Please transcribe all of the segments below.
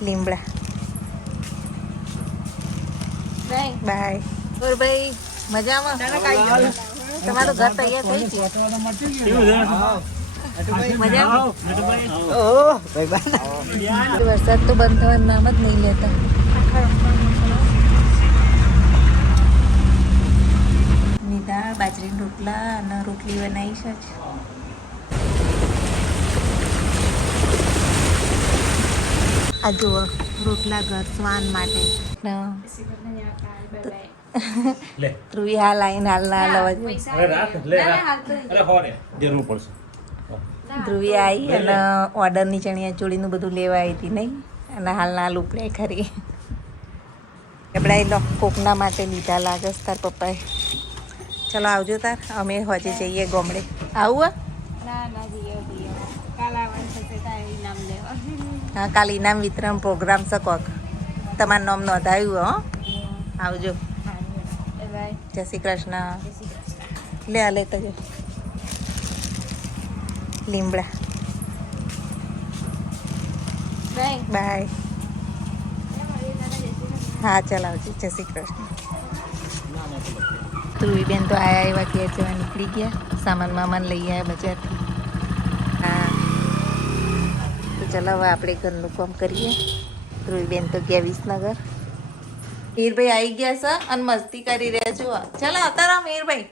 લીમડા. બાય. ઓર ભાઈ મજામાં? તમારું ઘર તૈયાર થઈ ગયું? વરસાદ તો બંધ થવાનું નામ જ નહીં લેતા. દાળ બાજરીના રોટલા અને રોટલી બનાવી છે. આ જુઓ રોટલા ઘર સ્વાન માટે ધ્રુવી હાલ આવીને હાલ ના ધ્રુવી આવી અને ઓર્ડરની ચણિયા ચોળીનું બધું લેવા આવી હતી નહીં અને હાલ ના ઉપડે ખરી આપણે લો કોકના માટે લીધા લાગે તાર પપ્પાએ. ચલો આવજો તાર અમે હોજે જઈએ ગોમડે. આવું હા કાલ ઇનામ વિતરણ પ્રોગ્રામ છે કોક તમારું નામ નોંધાયું હો. આવજો. જય શ્રી કૃષ્ણ. લે આ લેતા જો લીમડા. બાય. હા ચાલ આવજો. જય શ્રી કૃષ્ણ. ધ્રુવીબેન તો આયા એવા કે જવા નીકળી ગયા. સામાન મામાન લઈ આવ્યા બજારથી. હા તો ચાલો હવે આપણે ઘરનું કામ કરીએ. ધ્રુવીબેન તો ગયા વિસનગર. મીરભાઈ આવી ગયા છે અને મસ્તી કરી રહ્યા છો. ચાલો અત્યારે મીરભાઈ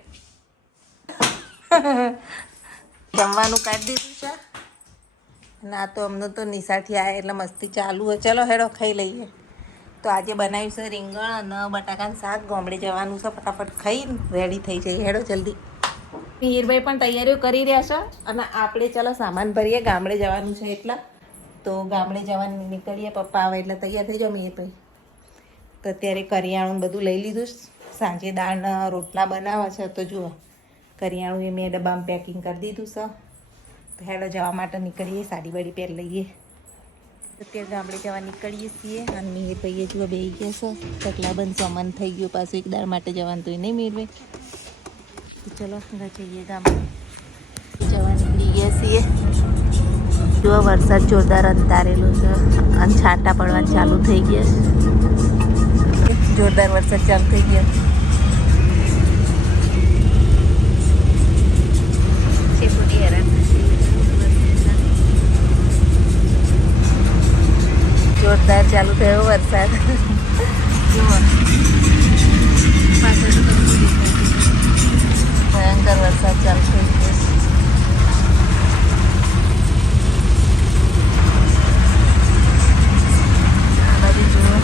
જમવાનું કાઢી દીધું છે. ના તો અમને તો નિશાળથી આવ્યા એટલે મસ્તી ચાલુ હોય. ચલો હેડો ખાઈ લઈએ. તો આજે બનાવ્યું છે રીંગણ અને બટાકાનું શાક. ગામડે જવાનું છે. ફટાફટ ખાઈને રેડી થઈ જઈએ. હેડો જલ્દી. મીરભાઈ પણ તૈયારીઓ કરી રહ્યા છે અને આપણે ચાલો સામાન ભરીએ. ગામડે જવાનું છે એટલે તો ગામડે જવાનું નીકળીએ. પપ્પા આવે એટલે તૈયાર થઈ જાઓ મીરભાઈ. તો અત્યારે કરિયાણું બધું લઈ લીધું. સાંજે દાળના રોટલા બનાવવા છે તો જુઓ કરિયાણું એ મેં ડબ્બામાં પેકિંગ કરી દીધું છે. તો હેડો જવા માટે નીકળીએ. સાડી બાડી પહેર લઈએ. અત્યારે ગામડે જવા નીકળીએ છીએ અને મીરભાઈએ જુઓ બેસી ગયા છે. ચકલાબંધ સામાન થઈ ગયો પાછું એક દાળ માટે જવાનું તો નહીં મીરભાઈ. તો ચલો જઈએ ગામડે. જવા નીકળી ગયા છીએ. જુઓ વરસાદ જોરદાર અંતારેલો છે અને છાંટા પડવા ચાલુ થઈ ગયા છે. જોરદાર વરસાદ ચાલુ થઈ ગયો છે. પૂરી હેરાન જોરદાર ચાલુ થયો વરસાદ. જુઓ પાછળ તો બધું દેખાય. ભયંકર વરસાદ ચાલુ થઈ ગયો. આ બાજુ જુઓ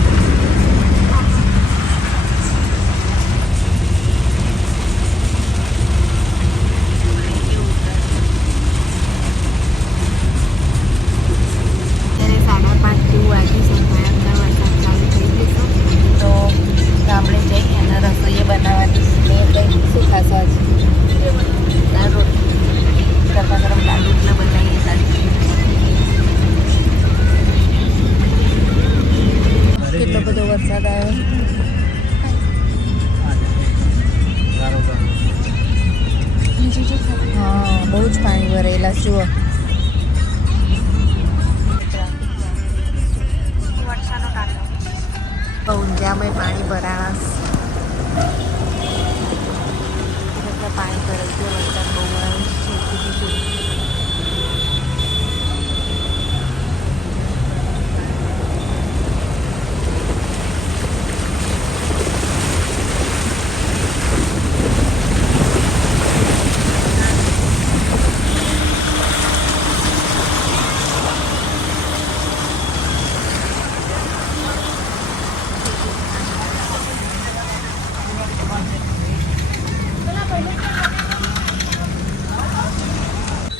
કેટલો બધો વરસાદ આવ્યો. હા બહુ જ પાણી ભરેલા. જુઓ ઊંઝામાં પાણી ભરાણા. પાણી ભરાઈ ગયો. વરસાદ બહુ આવ્યો છે.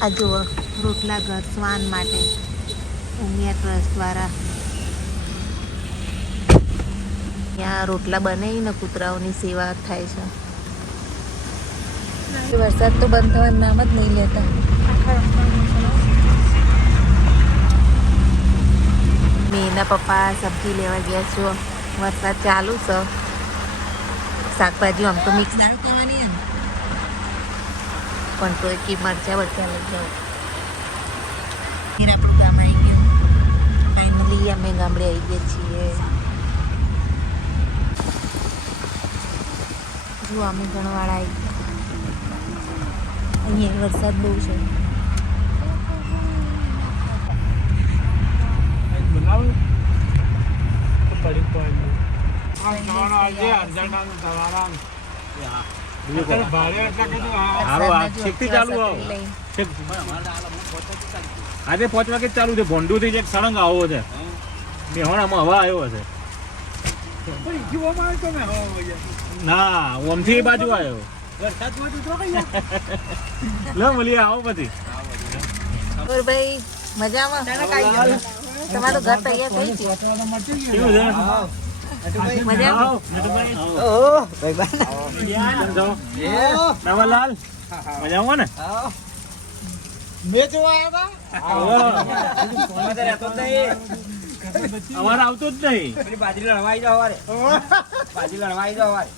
આ જુઓ રોટલા ઘર સ્વાન માટે ઉમિયા ટ્રસ્ટ દ્વારા ત્યાં રોટલા બનાવીને કૂતરાઓની સેવા થાય છે. વરસાદ તો બંધ થવાનું નામ જ નહીં લેતા. મેના પપ્પા સબ્જી લેવા ગયા છો. વરસાદ ચાલુ છે. શાકભાજી આમ તો મિક્સ દાળ કરવાની ને પણ તો કે મરચા બરચા લઈ જાઓ. આપણું ગામ આવી ગયું. ફાઇનલી ફાઇનલી અમે ગામડે આવી ગયા છીએ. જો અમે ગણવાળા આવી ગયા. અહીંયા વરસાદ બહુ છે. આજે 5 વાગે ચાલુ છે. ભોંડુ થી એક સળંગ આવો છે. મેહોણામાં હવા આવ્યો છે. ના ઓમથી એ બાજુ આવ્યો. લે મળીએ આવો પછી. ભાઈ મજામાં? તમારું ઘર તૈયાર થઈ ગયું? કેવું છે? મજામાં? નવાલાલ મજામાં ને? અમારે આવતો જ નહીં. બાજરી લડવાઈ જાવ અવારે. બાજરી લડવાઈ જાવ અવારે.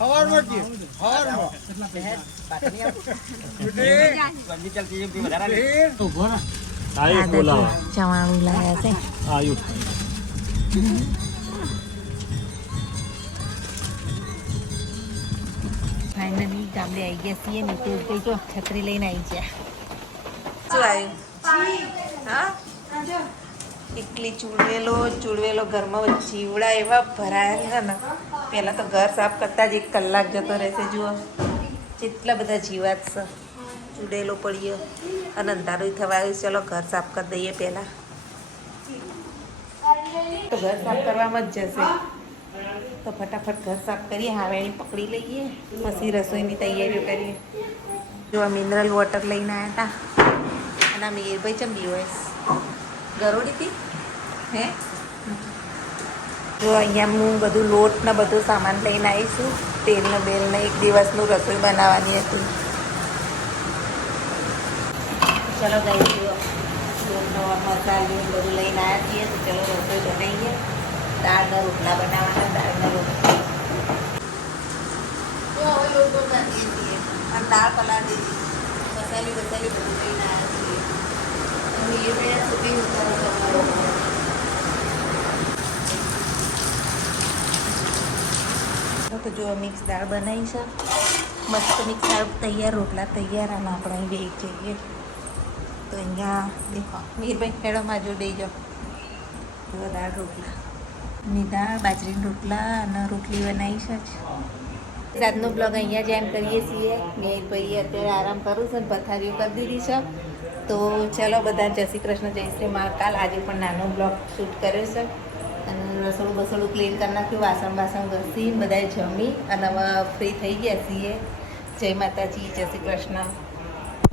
ચવાણું લાયા છે. ફાઇનલી ગામડે આવી ગયા છીએ. નીતિશભાઈ જો છત્રી લઈને આવી ગયા. શું આવ્યું? હા, એકલી ચૂડવેલો ઘરમાં જીવડા એવા ભરાયેલા ને. પહેલાં તો ઘર સાફ કરતા જ 1 કલાક જતો રહેશે. જુઓ કેટલા બધા જીવાત છે. ચૂડેલો પડ્યો અને અંધારું થવા આવ્યું. ચલો ઘર સાફ કરી દઈએ પહેલાં. તો ઘર સાફ કરવામાં જ જશે. તો ફટાફટ ઘર સાફ કરીએ. હાવેણી પકડી લઈએ, પછી રસોઈની તૈયારીઓ કરીએ. જો આ મિનરલ વોટર લઈને આવ્યા હતા. અને આ મીરભાઈ ચમ બીઓએસ ગરોડી હતી હે. જો અહીંયા હું બધું લોટ ને બધું સામાન લઈને આવીશું. તેલ ને બેલ ને 1 દિવસનું રસોઈ બનાવવાની હતી. ચલો ગઈ લોટનો મસાલો બધું લઈને આવ્યા છીએ. તો ચલો રસોઈ બનાવીએ. દાળના રોટલા બનાવવાના. દાળના રોટલા તો હવે લોકો બાંધીએ છીએ. અને દાળ પલાળી દીધી. મસાલી બધું લઈને આવ્યા છીએ. એ મેં સુધી ઉતારો તમારો. તો જો મિક્સ દાળ બનાવી છે. મસ્ત મિક્સ દાળ તૈયાર, રોટલા તૈયાર. અને આપણે અહીં બે જઈએ. તો અહીંયા દેખો મીરભાઈ ખેડોમાં જો દઈ જાઓ. જો દાળ રોટલા ની દાળ, બાજરીના રોટલા અને રોટલી બનાવી છે. આજનો બ્લોગ અહીંયા જ એમ કરીએ છીએ. મીરભાઈ અત્યારે આરામ કરું છું. પથારીઓ કરી દીધી છે. તો ચલો બધા જય શ્રી કૃષ્ણ, જય શ્રી મહાકાલ. આજે પણ નાનો બ્લોગ શૂટ કર્યો છે. અને રસોડું ક્લીન કરી નાખ્યું. વાસણ ઘસી બધાએ જમી અને હવે ફ્રી થઈ ગયા છીએ. જય માતાજી, જય શ્રી કૃષ્ણ.